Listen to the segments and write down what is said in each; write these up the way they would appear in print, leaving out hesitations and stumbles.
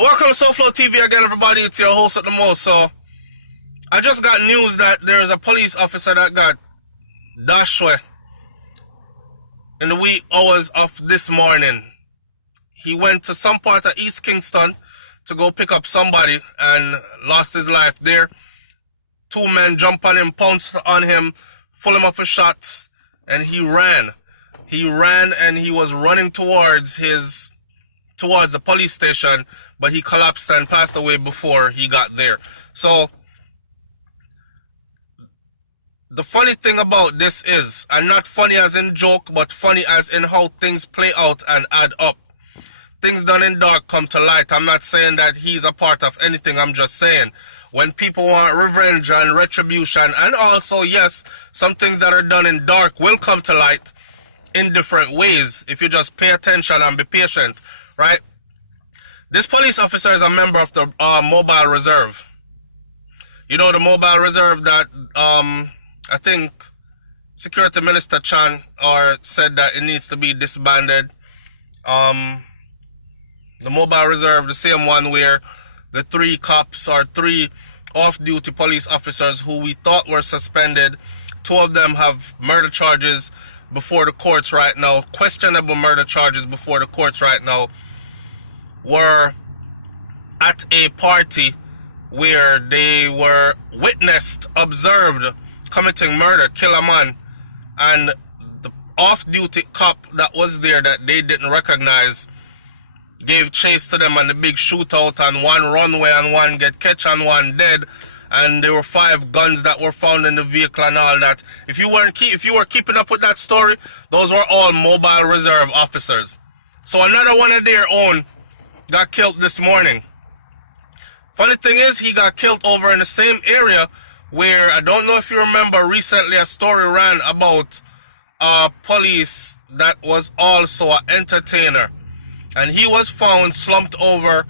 Alright, welcome to SouFLoTV again, everybody. It's your host at the most. So, I just got news that there is a police officer that got dashed in the wee hours of this morning. He went to some part of East Kingston to go pick up somebody and lost his life there. Two men jumped on him, pounced on him, full him up with shots, and he ran. He ran and he was running towards the police station, but he collapsed and passed away before he got there. So, the funny thing about this is, and not funny as in joke, but funny as in how things play out and add up. Things done in dark come to light. I'm not saying that he's a part of anything. I'm just saying, when people want revenge and retribution, and also, yes, some things that are done in dark will come to light in different ways if you just pay attention and be patient, right? This police officer is a member of the Mobile Reserve. You know, the Mobile Reserve that I think Security Minister Chan said that it needs to be disbanded. The Mobile Reserve, the same one where the three cops or three off-duty police officers who we thought were suspended, two of them have murder charges before the courts right now, questionable murder charges before the courts right now, were at a party where they were observed committing murder, kill a man, and the off-duty cop that was there that they didn't recognize gave chase to them, and the big shootout, and one runway and one get catch and one dead, and there were 5 guns that were found in the vehicle and all that. If you were keeping up with that story, those were all Mobile Reserve officers. So another one of their own got killed this morning. Funny thing is, he got killed over in the same area where, I don't know if you remember, recently a story ran about a police that was also an entertainer, and he was found slumped over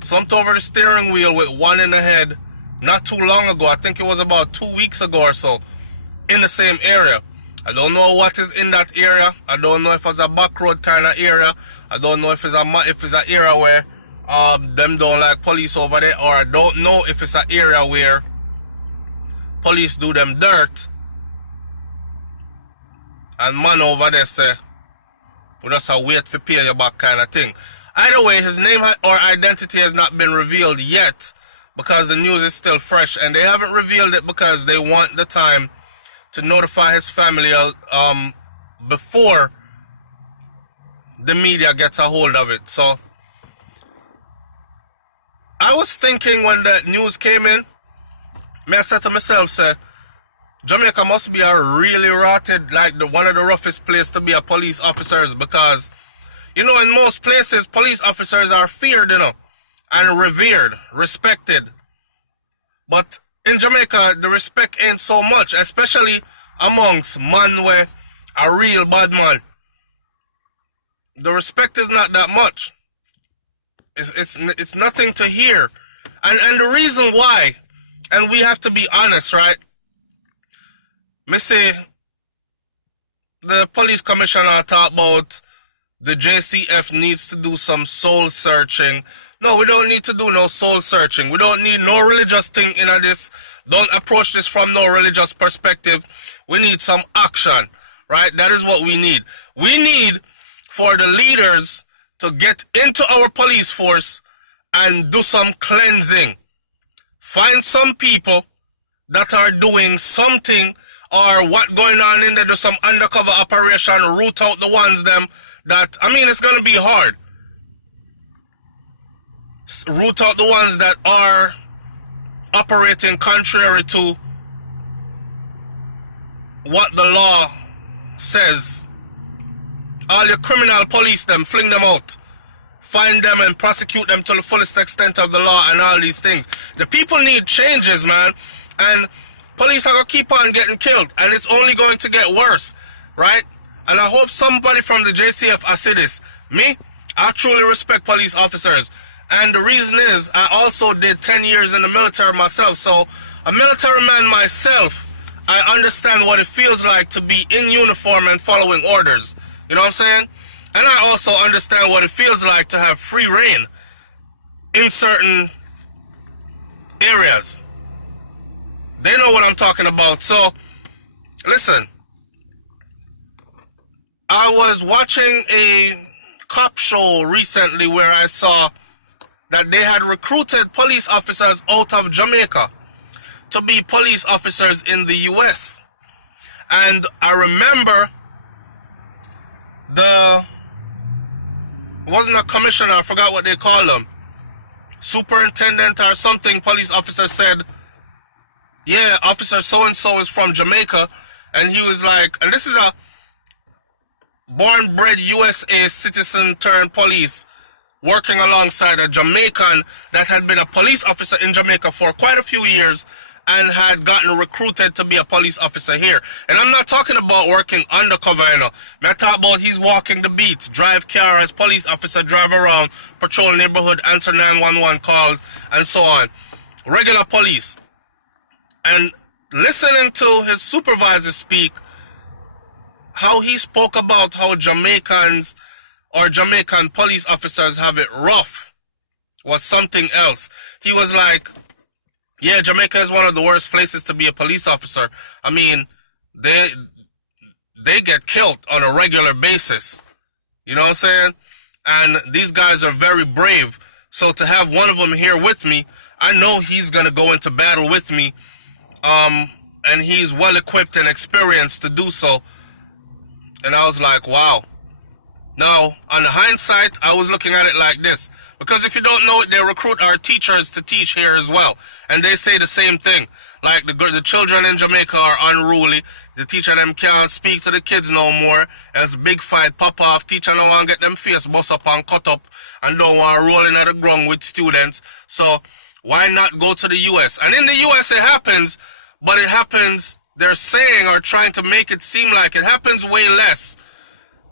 the steering wheel with one in the head not too long ago. I think it was about 2 weeks ago or so, in the same area. I don't know what is in that area. I don't know if it's a back road kind of area. I don't know if it's an area where them don't like police over there, or I don't know if it's an area where police do them dirt and man over there say, we just wait for pay your back kind of thing. Either way, his name or identity has not been revealed yet because the news is still fresh, and they haven't revealed it because they want the time to notify his family before the media gets a hold of it. So I was thinking when that news came in, I said to myself, say, Jamaica must be a really rotted, like one of the roughest places to be a police officers, because, you know, in most places, police officers are feared, you know, and revered, respected. But in Jamaica, the respect ain't so much, especially amongst man where a real bad man. The respect is not that much. It's nothing to hear. And the reason why, and we have to be honest, right? Me say, the police commissioner talk about the JCF needs to do some soul searching. No, we don't need to do no soul searching. We don't need no religious thing in this. Don't approach this from no religious perspective. We need some action, right? That is what we need. We need for the leaders to get into our police force and do some cleansing. Find some people that are doing something or what going on in there, do some undercover operation, root out the ones them that, I mean, it's going to be hard. Root out the ones that are operating contrary to what the law says. All your criminal police them, fling them out. Find them and prosecute them to the fullest extent of the law and all these things. The people need changes, man. And police are going to keep on getting killed. And it's only going to get worse, right? And I hope somebody from the JCF see this. Me, I truly respect police officers. And the reason is, I also did 10 years in the military myself. So, a military man myself, I understand what it feels like to be in uniform and following orders. You know what I'm saying? And I also understand what it feels like to have free reign. in certain areas. They know what I'm talking about. So, listen, I was watching a cop show recently where I saw that they had recruited police officers out of Jamaica to be police officers in the US. And I remember wasn't a commissioner, I forgot what they call them, superintendent or something, police officer said, yeah, officer so-and-so is from Jamaica. And he was like, and this is a born-bred USA citizen turned police working alongside a Jamaican that had been a police officer in Jamaica for quite a few years and had gotten recruited to be a police officer here. And I'm not talking about working undercover, you know. I'm talking about he's walking the beats, drive car as police officer, drive around, patrol neighborhood, answer 911 calls, and so on. Regular police. And listening to his supervisor speak, how he spoke about how Jamaicans or Jamaican police officers have it rough was something else. He was like, yeah, Jamaica is one of the worst places to be a police officer. I mean, they get killed on a regular basis. You know what I'm saying? And these guys are very brave. So to have one of them here with me, I know he's going to go into battle with me. And he's well equipped and experienced to do so. And I was like, wow. Now, on the hindsight, I was looking at it like this. Because if you don't know it, they recruit our teachers to teach here as well. And they say the same thing. Like the children in Jamaica are unruly. The teacher them can't speak to the kids no more. There's a big fight pop off. Teacher don't want to get them face bust up and cut up. And don't want to roll in at the ground with students. So why not go to the US? And in the US it happens. But it happens, they're saying or trying to make it seem like it happens way less.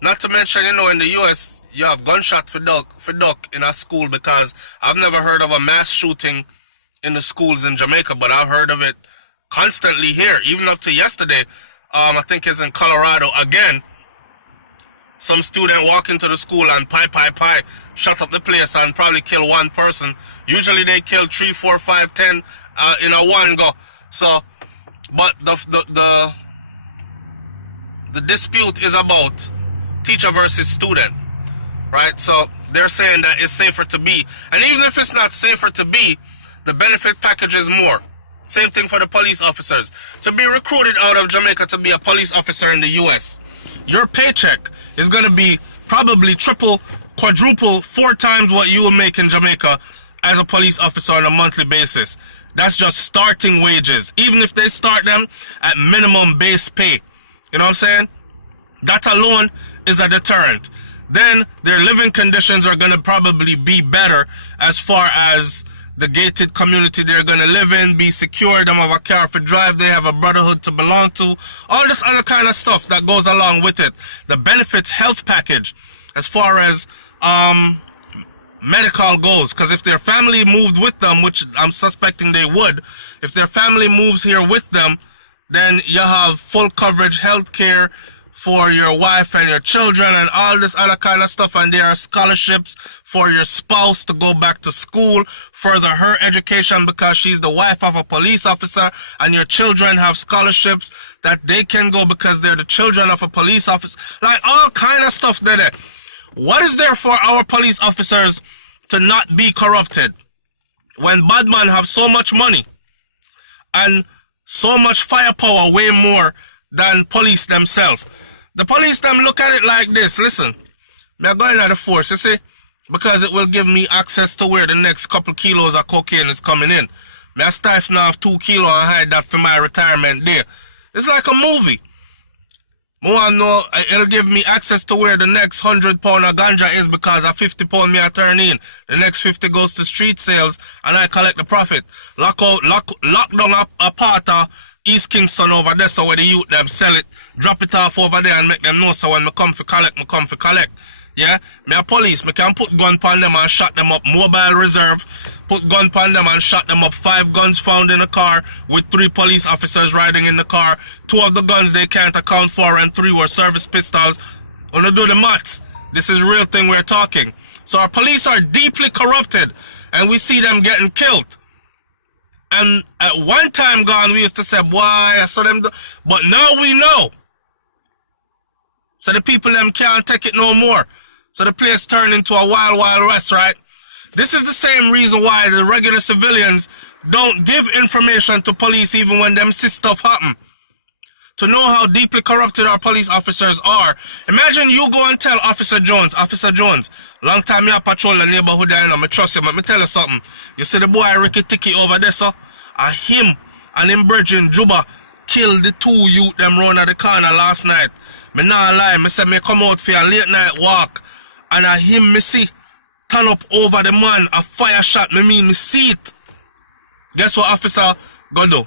Not to mention, you know, in the US, you have gunshot for duck in a school, because I've never heard of a mass shooting in the schools in Jamaica, but I've heard of it constantly here, even up to yesterday. I think it's in Colorado. Again, some student walk into the school and pie, shut up the place and probably kill one person. Usually they kill 3, 4, 5, 10 in a one go. So, but the dispute is about teacher versus student, right? So they're saying that it's safer to be, and even if it's not safer to be, the benefit package is more. Same thing for the police officers. To be recruited out of Jamaica to be a police officer in the US, your paycheck is going to be probably triple, quadruple, 4 times what you will make in Jamaica as a police officer on a monthly basis. That's just starting wages, even if they start them at minimum base pay. You know what I'm saying? That alone is a deterrent. Then their living conditions are going to probably be better as far as the gated community they're going to live in, be secure, them have a car for drive, they have a brotherhood to belong to, all this other kind of stuff that goes along with it. The benefits health package as far as medical goes, because if their family moved with them, which I'm suspecting they would, if their family moves here with them, then you have full coverage health care for your wife and your children and all this other kind of stuff, and there are scholarships for your spouse to go back to school, further her education because she's the wife of a police officer, and your children have scholarships that they can go because they're the children of a police officer, like all kind of stuff there. What is there for our police officers to not be corrupted when bad men have so much money and so much firepower, way more than police themselves? The police them look at it like this. Listen, me are going at the force, you see, because it will give me access to where the next couple kilos of cocaine is coming in. Me a stifle off 2 kilos and hide that for my retirement day. It's like a movie. I want to know, it'll give me access to where the next 100 pound of ganja is, because a 50 pound me I turn in. The next 50 goes to street sales and I collect the profit. Lock down a part of East Kingston over there, so where the youth them sell it, drop it off over there and make them know, so when me come for collect, yeah? Me a police, me can put gun on them and shot them up. Mobile reserve, put gun on them and shot them up. 5 guns found in a car with 3 police officers riding in the car. 2 of the guns they can't account for and 3 were service pistols. Wanna do the maths? This is real thing we're talking. So our police are deeply corrupted, and we see them getting killed. And at one time gone, we used to say, boy, I saw them do. But now we know. So the people them can't take it no more. So the place turned into a wild, wild west, right? This is the same reason why the regular civilians don't give information to police even when them see stuff happen. To know how deeply corrupted our police officers are. Imagine you go and tell Officer Jones, long time you patrol the neighborhood and I trust you, but me tell you something. You see the boy Ricky Ticky over there, sir? Him and him brethren Juba killed the two youth them round at the corner last night. Me not lie, me say me come out for a late night walk and him me see turn up over the man, a fire shot, me see it. Guess what officer gonna do?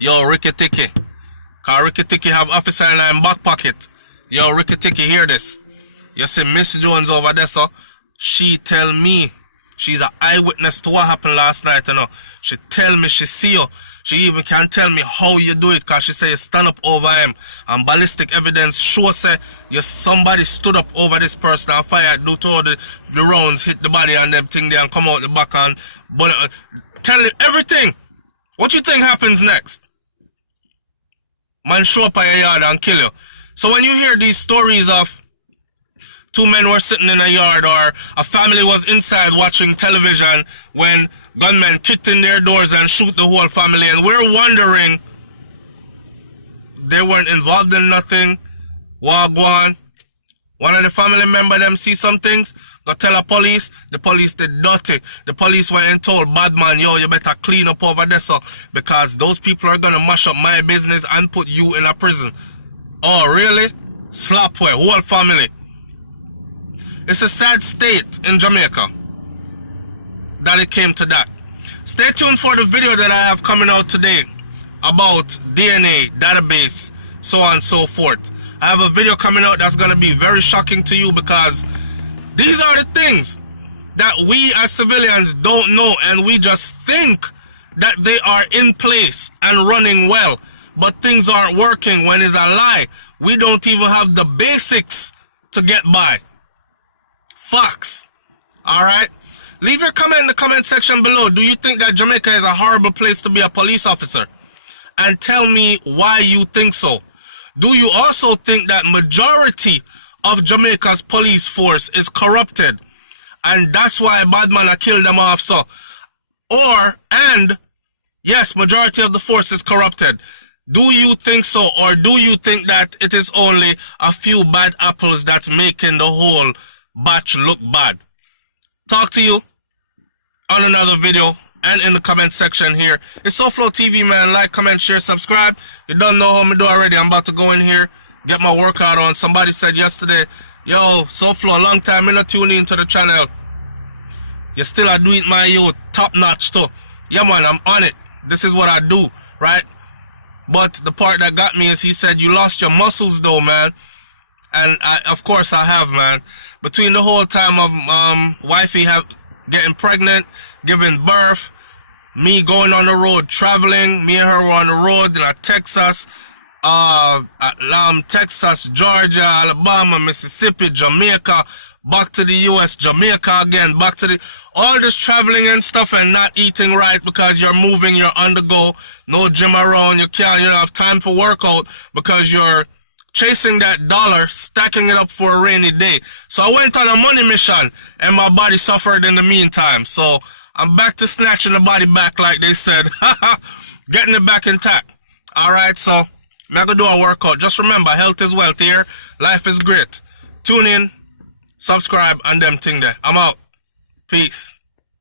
Yo, Ricky Ticky. Cause Ricky Ticky have officer in her back pocket. Yo, Ricky Ticky, hear this. You see Miss Jones over there, so she tell me, she's an eyewitness to what happened last night, you know. She tell me she see you. She even can tell me how you do it, cause she say you stand up over him. And ballistic evidence show say somebody stood up over this person and fired due to all the rounds hit the body and them thing there and come out the back and tell you everything. What you think happens next? Man show up at your yard and kill you. So when you hear these stories of two men were sitting in a yard or a family was inside watching television when gunmen kicked in their doors and shoot the whole family, and we're wondering they weren't involved in nothing, wagwan. One of the family member them see some things, go tell the police did dirty. The police went and told bad man, yo, you better clean up over there, so, because those people are gonna mash up my business and put you in a prison. Oh, really? Slap where? Whole family. It's a sad state in Jamaica that it came to that. Stay tuned for the video that I have coming out today about DNA, database, so on and so forth. I have a video coming out that's going to be very shocking to you because these are the things that we as civilians don't know, and we just think that they are in place and running well, but things aren't working when it's a lie. We don't even have the basics to get by. Facts. Alright? Leave your comment in the comment section below. Do you think that Jamaica is a horrible place to be a police officer? And tell me why you think so. Do you also think that majority of Jamaica's police force is corrupted and that's why bad man killed them off, so? And yes, majority of the force is corrupted. Do you think so, or do you think that it is only a few bad apples that's making the whole batch look bad? Talk to you on another video and in the comment section here. It's SouFLoTV, man. Like, comment, share, subscribe. You don't know how me do already. I'm about to go in here, get my workout on. Somebody said yesterday, yo, SouFlo, long time me not tuning into the channel. You still I do it, my yo, top notch too. Yeah, man, I'm on it. This is what I do, right? But the part that got me is he said, you lost your muscles though, man. And of course I have, man. Between the whole time of wifey getting pregnant, giving birth, me going on the road, traveling, me and her were on the road in Texas, Texas, Georgia, Alabama, Mississippi, Jamaica, back to the US, Jamaica again, back to all this traveling and stuff and not eating right because you're moving, you're on the go, no gym around, you don't have time for workout because you're chasing that dollar, stacking it up for a rainy day. So I went on a money mission and my body suffered in the meantime. So I'm back to snatching the body back like they said. Getting it back intact. Alright, so I'm gonna do a workout. Just remember, health is wealth here. Life is great. Tune in, subscribe, and them thing there. I'm out. Peace.